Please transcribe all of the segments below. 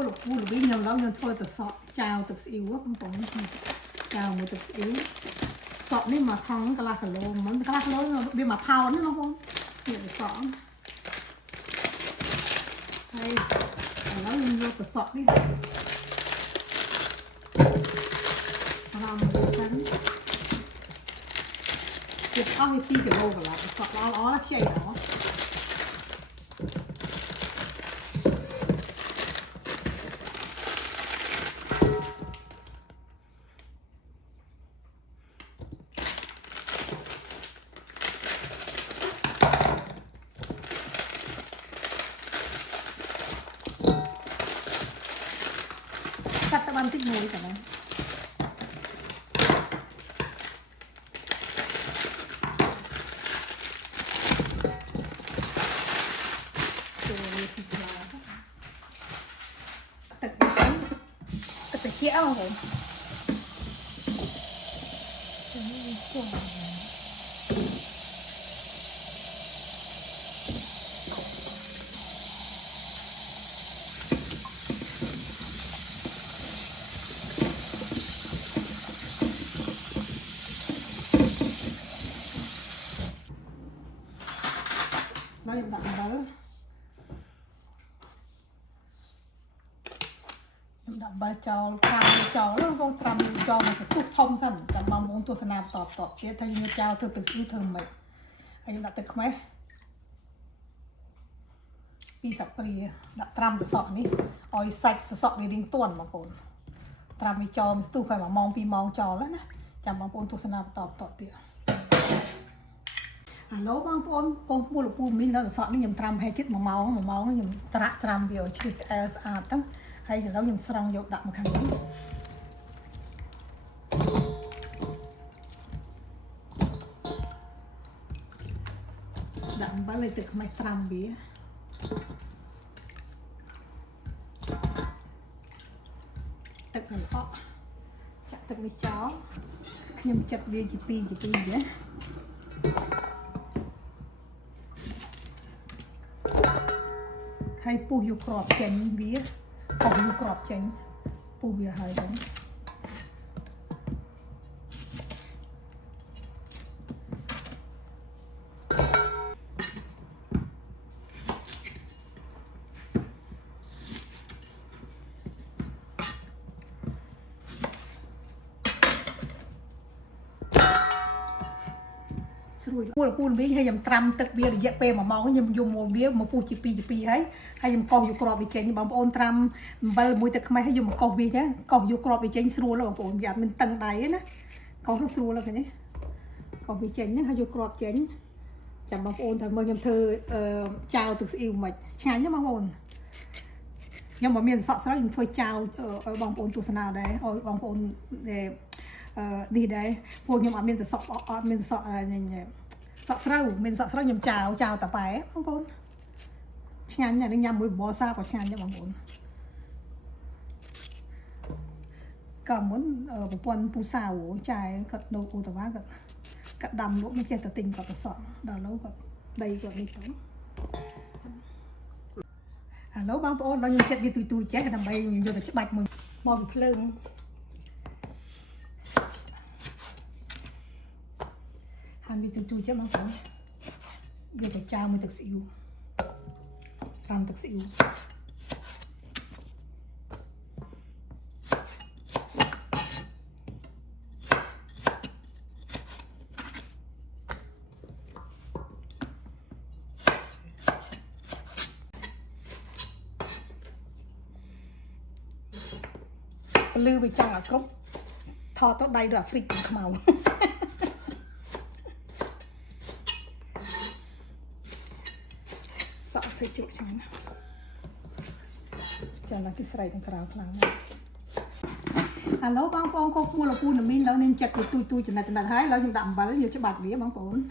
mua lục biết nhầm lắm nhưng thôi tự sọ chào tự xíu á không có chào một tự xíu sọ nên mà thắng cái là khả lô món cái là khả lô bị mà phao nữa không nhiều sọ hay nó mình vô tự sọ đi làm một sắn việc ao thì cái lô cả là sọ nó chạy nó cắt ta ban tích mùi cả này tập phải khéo rồi nó đậm đậm ba trò tràm trò nó không tràm trò mà sẽ tụt thông sẵn chẳng mong muốn tôi sẽ làm tọt kia thay như trao từ từ yêu thương mình anh đã thực mấy đi sập đi đã tràm từ sọ ní oi sạch sọ đi đến tuần mà còn tràm đi trò mình tu phải mà mong pi mong trò đó nè chẳng mong muốn tôi sẽ làm tọt tiệt lố bang con mua lụcปูmình nó sọ nó nhầm tràm hay chết mà máu nó nhầm tràm biểu chỉ tăng hay là nó nhầm song dột đậm khăn đậm bá lên từ máy tràm bía tức là họ chặt tức với chó nhầm chặt bia chỉ pi vậy hay pu yu crop chén bía còn yu crop chén pu bía hay đúng mua là phun bía hay dầm trầm tật bía dẹp pe mà mong nhầm dùng một bía mà phun chỉ pi hay dầm câu yu crop bị chén bằng ôn trầm và mùi tật mai hay dùng câu bía chứ câu yu crop bị chén sưu là bằng ôn dẹp mình tăng đáy á câu nó sưu là cái này câu bị chén nhá hay yu crop chén chẳng bằng ôn thời mơ nhầm thơ chào từ yêu mạch chán nhá bằng ôn nhưng mà miền sọ mình phơi chào ở bằng ôn tu nào đấy ở bằng ôn để đi đấy vô nhưng mà mình sọ là sọ sâu mình sọ sâu nhầm chào tập bài không bốn chán nhà nó nhầm mùi bò sao có chán như bằng bốn cả muốn ở một con pu xào chài cật đầu của tập bá cật đầm lỗ mới chơi tập tình cật sọ đào lâu cật đây cật đi tống lâu băng bốn nó nhầm chết như tôi chết cái đầm bay nhầm vô tập bạch mình mò bị lưng hành đi tôi chứ mà phải giờ phải trao mới thực sự làm thực sự lưu bị chăng ở cốc thò tốt đây được free tiền màu sọ sẽ chịu cho nó cho là cái sợi trong cào phẳng alo bang phong con mua là cu là min đó nên chặt tôi chỉ là thấy nó dùng đậm vào nhiều cho bạc vía bang phong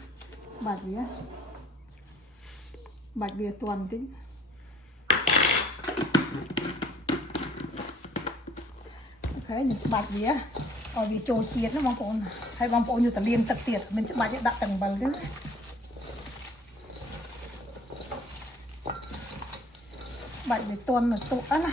bạc vía toàn tính thế những bạc vía ở vì trôi tiệt nó bang phong hay bang phong như tờ liên tật tiệt mình sẽ bạc đặt tầng vào đấy bạc để tuần là tụ á nè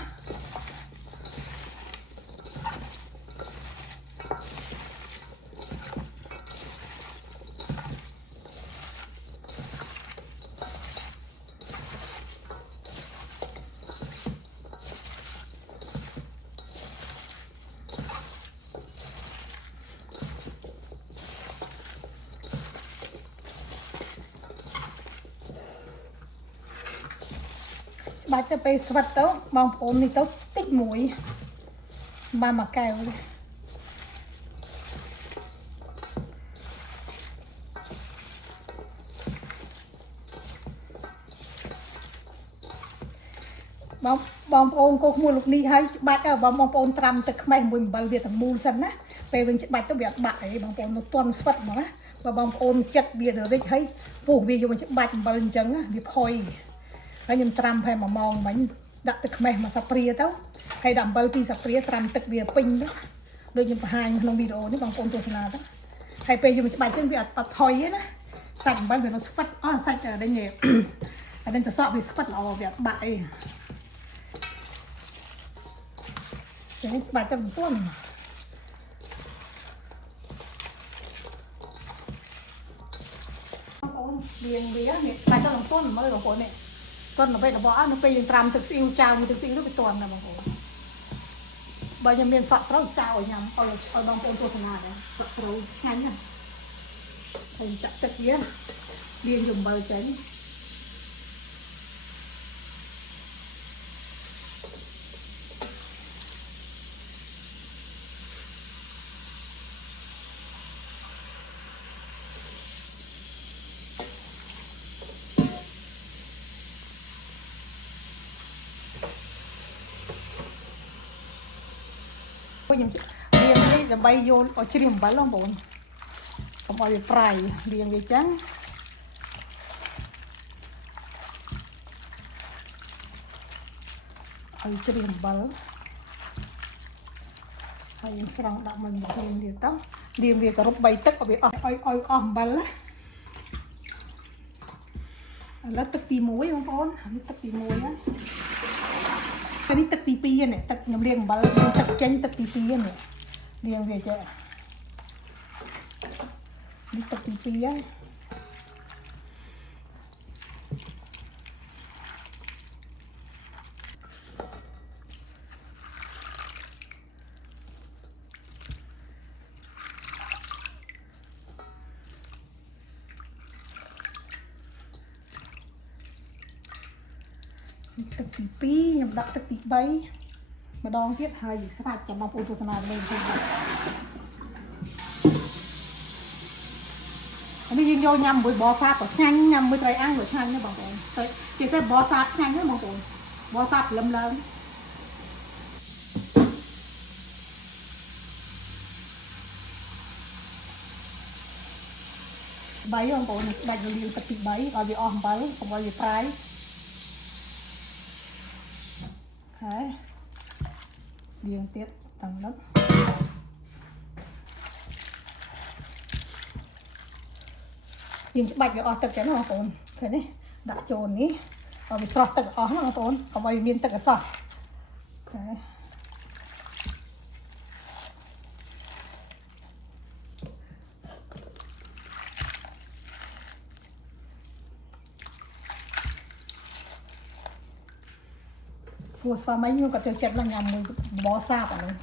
បាច់ទៅពេលស្វិតទៅបងប្អូននេះទៅតិចមួយបានមួយកែវបងប្អូនកោក្មួយលោកនេះហើយច្បាច់បងប្អូនត្រាំទឹកខ្មេះមួយអំបិលវាទាំងមូលសិនណាពេលវិញច្បាច់ទៅវាបាក់អីបងប្អូននៅទន់ស្វិតហ្មងណាបើបងប្អូនចិត្តវាទៅរិចហើយពុះវាយកមកច្បាច់អំបិលអញ្ចឹងវាផុយហើយខ្ញុំត្រាំប្រហែល1 ម៉ោងមិញដាក់ទឹកខ្មេះមកសាព្រាទៅហើយដាក់អំបិល2សាព្រាត្រាំទឹកវាពេញទៅដូចខ្ញុំបង្ហាញក្នុងវីដេអូនេះបងប្អូនទស្សនាទៅហើយពេលយកមកច្បាច់ទៅវាអត់ថុយទេណាសាច់អំបិលវានៅស្វិតសាច់ដេញអានេះទៅសក់វាស្វិតល្អវាអត់បាក់អីចឹងបាច់ទៅមិនទាន់បងប្អូនលាងវានេះបាច់ទៅមិនទាន់មើលបងប្អូននេះទាន់ទៅពេលរបស់នៅពេលយើងត្រាំទឹកស៊ីអ៊ូចាវមួយទឹកស៊ីអ៊ូទៅទាន់ណាបងប្អូនបើខ្ញុំមានសក់ស្រូវចាវឲ្យញ៉ាំឲ្យបងប្អូនទស្សនាដែរសក់ស្រូវឆ្ងាញ់ណាស់ហើយចាក់ទឹកវាលាងចំបើចេញខ្ញុំលាងនេះដើម្បីយកឲ្យជ្រះអំបិលបងប្អូនកុំឲ្យវាប្រៃលាងវាចឹងឲ្យជ្រះអំបិលហើយយើងស្រង់ដាក់មកលាងទៀតទៅលាងវាគោរព3ទឹកឲ្យវាអស់ឲ្យអស់អំបិលណាឥឡូវទឹកទី1បងប្អូននេះទឹកទី1ហើយពេលនេះទឹកទី2នេះទឹកខ្ញុំលាងអំបិលលាងទឹកចេញទឹកទី2នេះលាងវាចេះនេះទឹកទី2ហើយទឹកទី2ខ្ញុំដាក់ទឹកទី3ម្ដងទៀតហើយវាស្រាច់ចាំបងប្អូនទស្សនាលេងទៀតនេះយើងយកញ៉ាំមួយបសាក៏ឆ្ងាញ់ញ៉ាំមួយត្រីអាំងក៏ឆ្ងាញ់ដែរបងប្អូនតែជាពិសេសបសាឆ្ងាញ់ណាបងប្អូនបសាព្រលឹមឡើង3បងប្អូនដាច់លាងទឹកទី3ឲ្យវាអស់អំបិលកុំឲ្យវាប្រៃហើយលាងទៀតតាមនោះយើងច្បាច់វាអស់ទឹកចឹងណាបងប្អូនឃើញទេដាក់ចូលនេះឲ្យវាស្រស់ទឹកអស់ណាបងប្អូនកុំឲ្យមានទឹកអសោះហើយព្រោះស្វាមីខ្ញុំក៏ចូលចិត្តឡើងញ៉ាំមួយបបរសាបអានេះ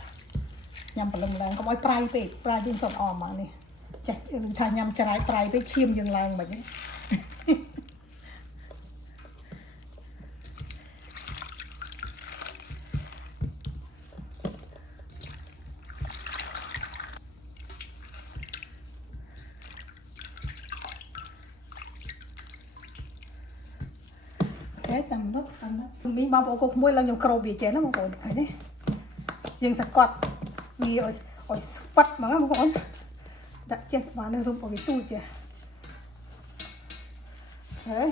ញ៉ាំព្រលឹមឡើងកុំឲ្យប្រៃពេកប្រៃយើងសុំអមមកនេះចាស់ថាញ៉ាំច្រាយប្រៃពេកឈាមយើងឡើងមិនហ្នឹងចាំនោះមីបងប្អូនគោកមួយឡើងខ្ញុំក្រូបវាចេះណាបងប្អូនឃើញទេជាងសកត់វាឲ្យស្ពិតហ្មងបងប្អូនដាក់ចេះបាននឹងរុំឲ្យវាទូចចេះហើយ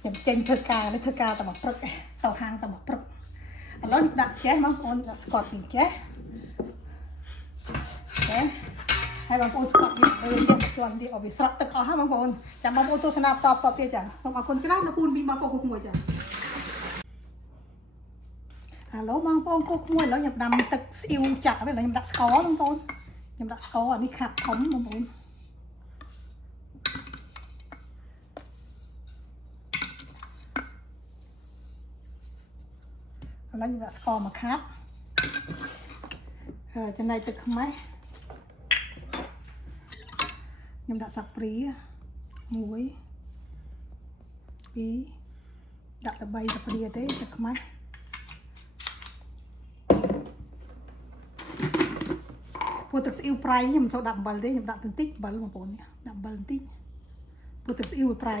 ខ្ញុំចេញធ្វើការនេះធ្វើការតែមកព្រឹកទៅហាងតែមកព្រឹកឥឡូវខ្ញុំដាក់ចេះបងប្អូនដាក់ស្កត់វាចេះចេះហើយបងប្អូនស្កប់នេះយកមកជន់ទៀតឲ្យវាស្រក់ទឹកអស់ហើយបងប្អូនចាំបងប្អូនទស្សនាបន្តទៀតចាសូមអរគុណច្រើនដល់ពូនមីបងប្អូនគូមួយចាឥឡូវបងប្អូនគូមួយឥឡូវខ្ញុំដាំទឹកស្អ៊ីវចាក់ហើយខ្ញុំដាក់ស្ករបងប្អូនខ្ញុំដាក់ស្ករអានេះខាប់ធំបងប្អូនឥឡូវខ្ញុំដាក់ស្ករមកខាប់ចំណែកទឹកខ្មេះខ្ញុំដាក់សាព្រា1 2 ដាក់តែ3តែព្រាទេតែខ្មាស់ព្រោះទឹកស្អ៊ីវប្រៃខ្ញុំមិនសូវដាក់អំបិលទេខ្ញុំដាក់បន្តិចអំបិលបងប្អូនដាក់អំបិលបន្តិចព្រោះទឹកស្អ៊ីវវាប្រៃឥ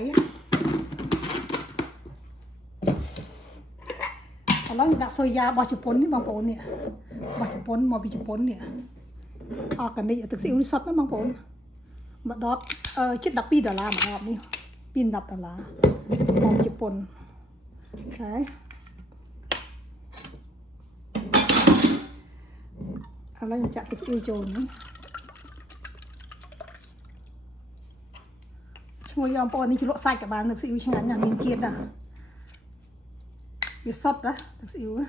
ឡូវខ្ញុំដាក់សូយ៉ារបស់ជប៉ុននេះបងប្អូននេះរបស់ជប៉ុនមកពីជប៉ុននេះអอร์แกនិកទឹកស្អ៊ីវនេះសុទ្ធណាបងប្អូនមួយដបជិត$12មួយដបនេះ$10មកជប៉ុនអូខេឥឡូវខ្ញុំចាក់ទឹកស្អ៊ីវចូលនេះឈ្ងុយបងប្អូននេះជ្រលក់សាច់ក៏បានទឹកស្អ៊ីវឆ្ងាញ់ណាស់មានជាតិណាវាសុទ្ធណាទឹកស្អ៊ីវណា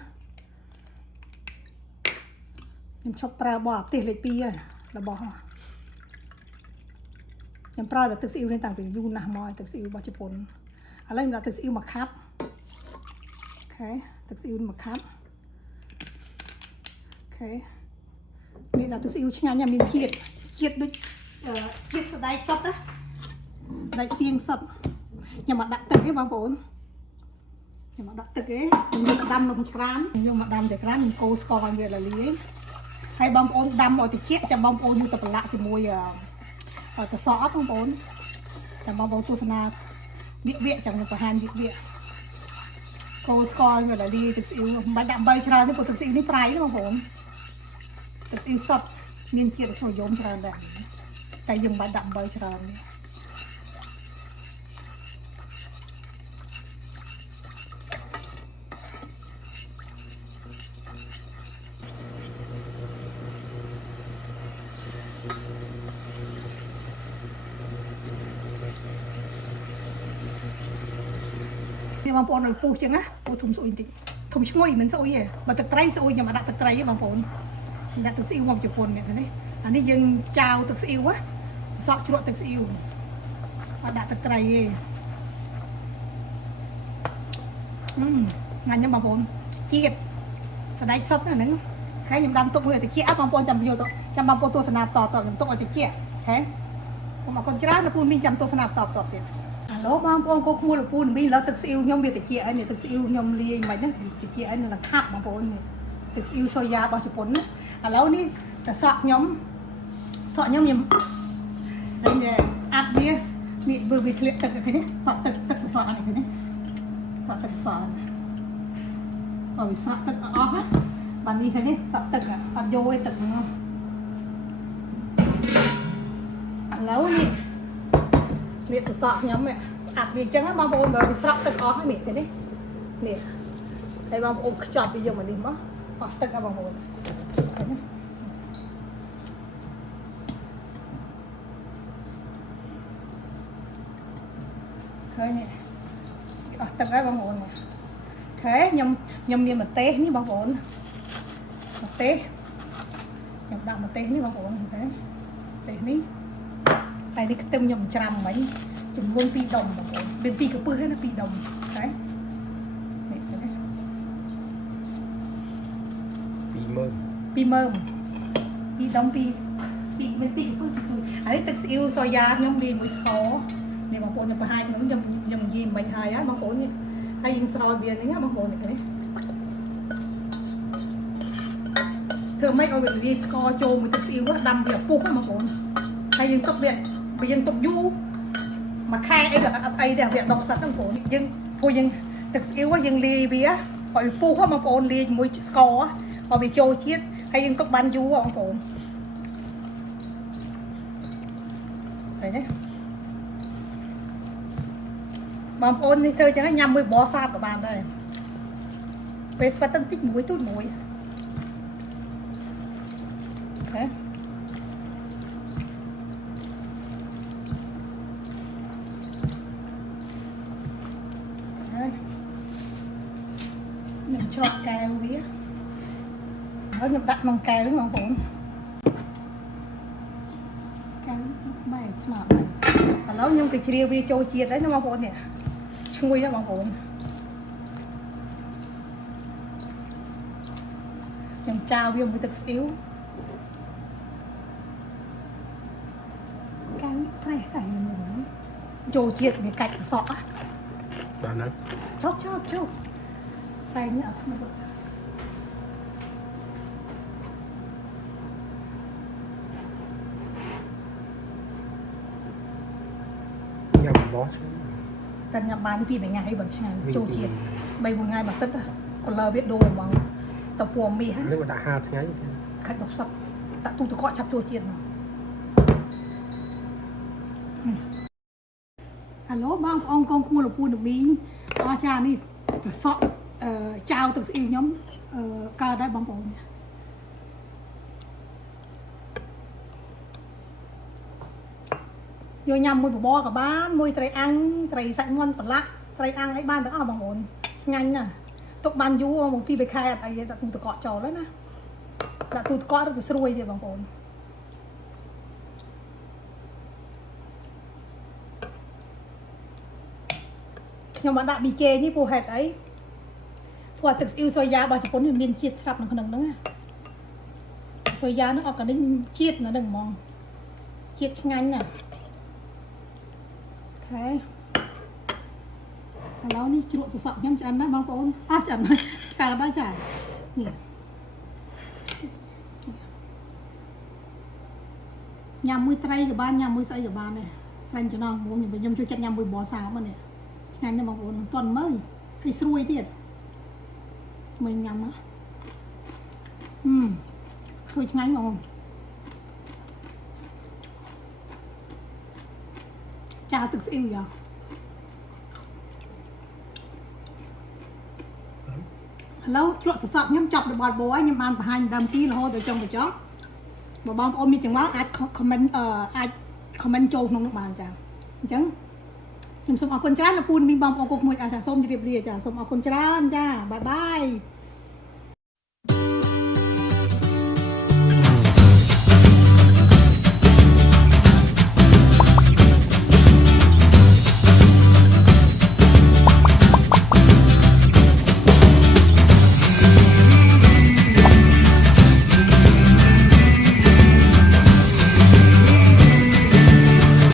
ខ្ញុំឈប់ប្រើបោះអាទេសលេខ 2 ហើយរបស់ខ្ញុំប្រើតែទឹកស្អ៊ីវនេះតាំងពីយូរណាស់មកទឹកស្អ៊ីវរបស់ជប៉ុនឥឡូវខ្ញុំដាក់ទឹកស្អ៊ីវមួយខាប់អូខេទឹកស្អ៊ីវមួយខាប់អូខេនេះដាក់ទឹកស្អ៊ីវឆ្ងាញ់ណាស់មានជាតិដូចជាតិសណ្តែកសុទ្ធណាស្បែកសៀងសុទ្ធខ្ញុំមកដាក់ទឹកទេបងប្អូនខ្ញុំមកដាក់ទឹកទេខ្ញុំយកដាំនៅក្នុងក្រានខ្ញុំមកដាំតែក្រានខ្ញុំកូរស្ករឲ្យវារលាយហើយបងប្អូនដាំឲ្យត្រជាក់ចាំបងប្អូនយកទៅប្រឡាក់ជាមួយកសក់បងប្អូនចាំបងប្អូនទស្សនាវាចាំខ្ញុំបង្ហាញវាកូរស្ករឲ្យវារលាយទឹកស្អ៊ីវមិនបាច់ដាក់អំបិលច្រើនទេព្រោះទឹកស្អ៊ីវនេះប្រៃណាបងប្អូនទឹកស្អ៊ីវសុទ្ធមានជាតិស្រួយយំច្រើនដែរតែយើងមិនបាច់ដាក់អំបិលច្រើនទេបងប្អូនឲ្យពុះចឹងណាពុះធំស្អុយបន្តិចធំឈ្ងុយមិនស្អុយទេបើទឹកត្រីស្អុយខ្ញុំមកដាក់ទឹកត្រីទេបងប្អូនដាក់ទឹកស្អ៊ីវមកជប៉ុននេះឃើញទេអានេះយើងចាវទឹកស្អ៊ីវណាសក់ជ្រក់ទឹកស្អ៊ីវមកដាក់ទឹកត្រីទេងាញ់បងប្អូនជាតិសណ្តែកសុទ្ធណាហ្នឹងហើយខ្ញុំដាំទុកមួយឲ្យត្រជាក់បងប្អូនចាំយកទៅចាំបងប្អូនទស្សនាបន្តខ្ញុំទុកឲ្យត្រជាក់អូខេសូមអរគុណច្រើនលោកពូមីងចាំទស្សនាបន្តទៀតឥឡូវបងប្អូនគោក្មួយលោកពូមីងឥឡូវទឹកស្អ៊ីវខ្ញុំវាត្រជាក់ហើយនេះទឹកស្អ៊ីវខ្ញុំលាយមិនហ្នឹងត្រជាក់ហើយនឹងខាប់បងប្អូននេះទឹកស្អ៊ីវសូយ៉ារបស់ជប៉ុនណាឥឡូវនេះតែសក់ខ្ញុំខ្ញុំអាប់វានេះវាស្លៀកទឹកឃើញទេសក់ទឹកសក់នេះឃើញទេសក់ទឹកសក់អូវាសក់ទឹកអស់ហ្នឹងបាននេះឃើញទេសក់ទឹកអត់យកឯទឹកហ្នឹងឥឡូវនេះស្លៀកទឹកសក់ខ្ញុំអាប់វាអញ្ចឹងបងប្អូនបើវាស្រក់ទឹកអស់ហើយនេះឃើញទេនេះហើយបងប្អូនខ្ចប់វាយកមកនេះមកអស់ទឹកបងប្អូនឃើញទេឃើញទេអស់ទឹកហើយបងប្អូនអូខេខ្ញុំមានម្ទេសនេះបងប្អូនម្ទេសខ្ញុំដាក់ម្ទេសនេះបងប្អូនឃើញទេម្ទេសនេះតែនេះខ្ទឹមខ្ញុំច្រាំមិញចំនួន2ដុំបងប្អូនមាន2កំពឹសហើយណា2ដុំហើយនេះឃើញទេ20000 2ដុំ2មាន2កំពឹសហើយទឹកស្អ៊ីវសូយ៉ាខ្ញុំលាយមួយស្ករនេះបងប្អូនខ្ញុំបង្ហាញខ្ញុំនិយាយមិនហើយបងប្អូននេះហើយយើងស្រោចវានេះណាបងប្អូននេះឃើញទេធ្វើម៉េចឲ្យវាលាយស្ករចូលមួយទឹកស្អ៊ីវដាំវាពុះបងប្អូនហើយយើងទុកវាយើងទុកយូរមួយខែអីក៏អត់អីដែរវាដុកសិតបងប្អូនយើងព្រោះយើងទឹកស្អ៊ីវយើងលាយវាឲ្យវាពុះបងប្អូនលាយជាមួយស្ករឲ្យវាចូលជាតិហើយយើងទុកបានយូរបងប្អូនឃើញទេបងប្អូននេះធ្វើចឹងញ៉ាំមួយបបរសាបក៏បានដែរពេលស្វិតតិចមួយទូចមួយអូខេខ្ញុំច្រត់កែវវាហើយខ្ញុំដាក់ក្នុងកែវបងប្អូនកែវបែកស្មើបែកឥឡូវខ្ញុំទៅជ្រាវវាចូលជាតិហើយណាបងប្អូននេះឈ្ងុយណាបងប្អូនខ្ញុំចាវវាមួយទឹកស្អ៊ីវកែវប្រេះតែមួយចូលជាតិវាកាច់សក់ บ้านนั้น ชอบใส่เนี่ยสนุกยำบอส แต่ยำบานนี่พี่เป็นไงให้บัญชาโจเจียนใบบัวไงบักตึ๊ดอะคนเราเวียดโดมวังตะปวงมีฮะ เรียกว่าด่าฮาทั้งไง ขัดดอกสับตะตุตะเกาะชับโจเจียนฮัลโหลบ้างองกองคูหลวงปู่หนุ่มบิงอาจารย์นี่จะสอบเจ้าตึกสิnhóm caoได้บางปเนี่ยvô nhầm mùi bò cả bán mùi trai ăn trai sạch ngon bật lạ trai ăn ấy ban tất cả bằng ổn nhanh nè tục ban du một pi bê khai tại vì tụi cọ trò đó nè đã tụi cọ được xuôi vậy bằng ổn nhưng mà đã bị chê như phù hệt ấy phù hệt thực yêu soi giá bà chỉ muốn miền chiết sập nó không đứng soi giá nó ở cả đến chiết nó đừng mong chiết nhanh nè thếแล้วนี่จุดตัวสอบย้ำจันนะบางคนจันการได้จ่ายเนี่ยยำมือไตรกับบ้านยำมือใส่กับบ้านเนี่ยใส่จะนอนผมอย่างไปยำช่วยจัดยำมือบ่อสาวมันเนี่ยงานจะบางคนต้นเมื่อให้สวยที่mình nhầm á sôi ngay ngon chào thực sự rồi lâu chuột thật sọc nhắm chọc được bọt bố nhưng mà hành đầm tí là hôi từ trong từ chó mà bom ôm như chẳng báo ai comment trâu không được bàn chào chẳng nhưng xong ở con chán là phun mình bom ở cục mùi àส้มจะเรียบเรียจ้ะส้มเอาคนจานจ้าบายบาย